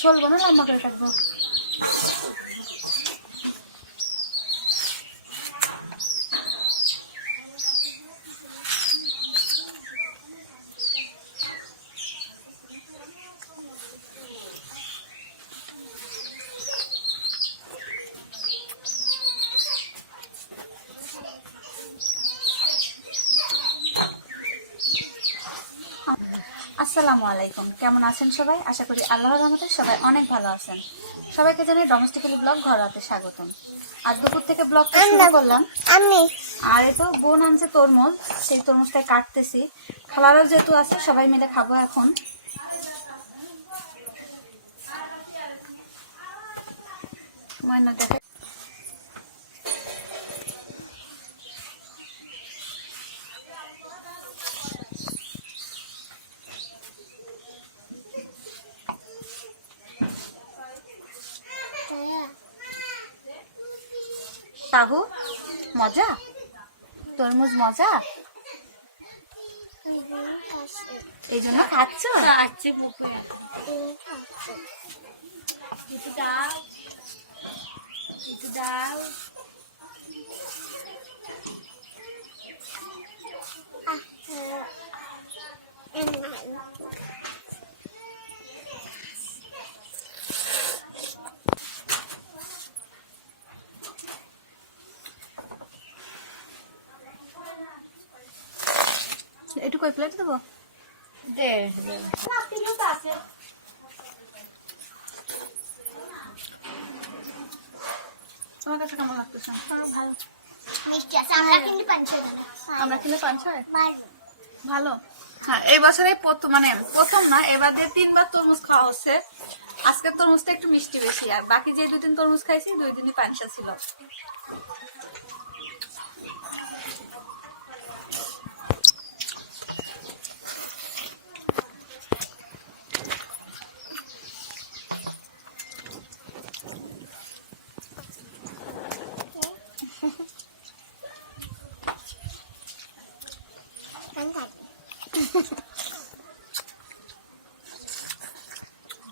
চলবো না লম্বা করে থাকব আসসালামু আলাইকুম। কেমন আছেন সবাই? আশা করি আল্লাহর রহমতে সবাই অনেক ভালো আছেন। সবাইকে জানাই ডোমেস্টিক্যালি ব্লগ ঘর রাতে স্বাগতম। আর দুপুর থেকে ব্লগটা শুরু করলাম। আমি। আর এই তো বোন আনছে তরমুজ সেই তরমুজটাই কাটতেছি। খালারাও যেহেতু আছে সবাই মিলে খাব এখন। ময়না দেখে তাহু মজা তরমুজ মজা এই জন্য খাচ্ছ দাও একটু কই প্লেট দেবো? দে তোমার কাছে কেমন লাগতেছে? ভালো। মিষ্টি আছে আমরা কিন্তু পাঁচ ছয় আমরা কিনে পান ছয় ভালো। হ্যাঁ এই প্রথম মানে প্রথম না এবার তিনবার তরমুজ খাওয়া হচ্ছে আজকের তরমুজটা একটু মিষ্টি বেশি আর বাকি যে দুই দিন তরমুজ খাইছি দুই দিনই পানসা ছিল। পান খাই।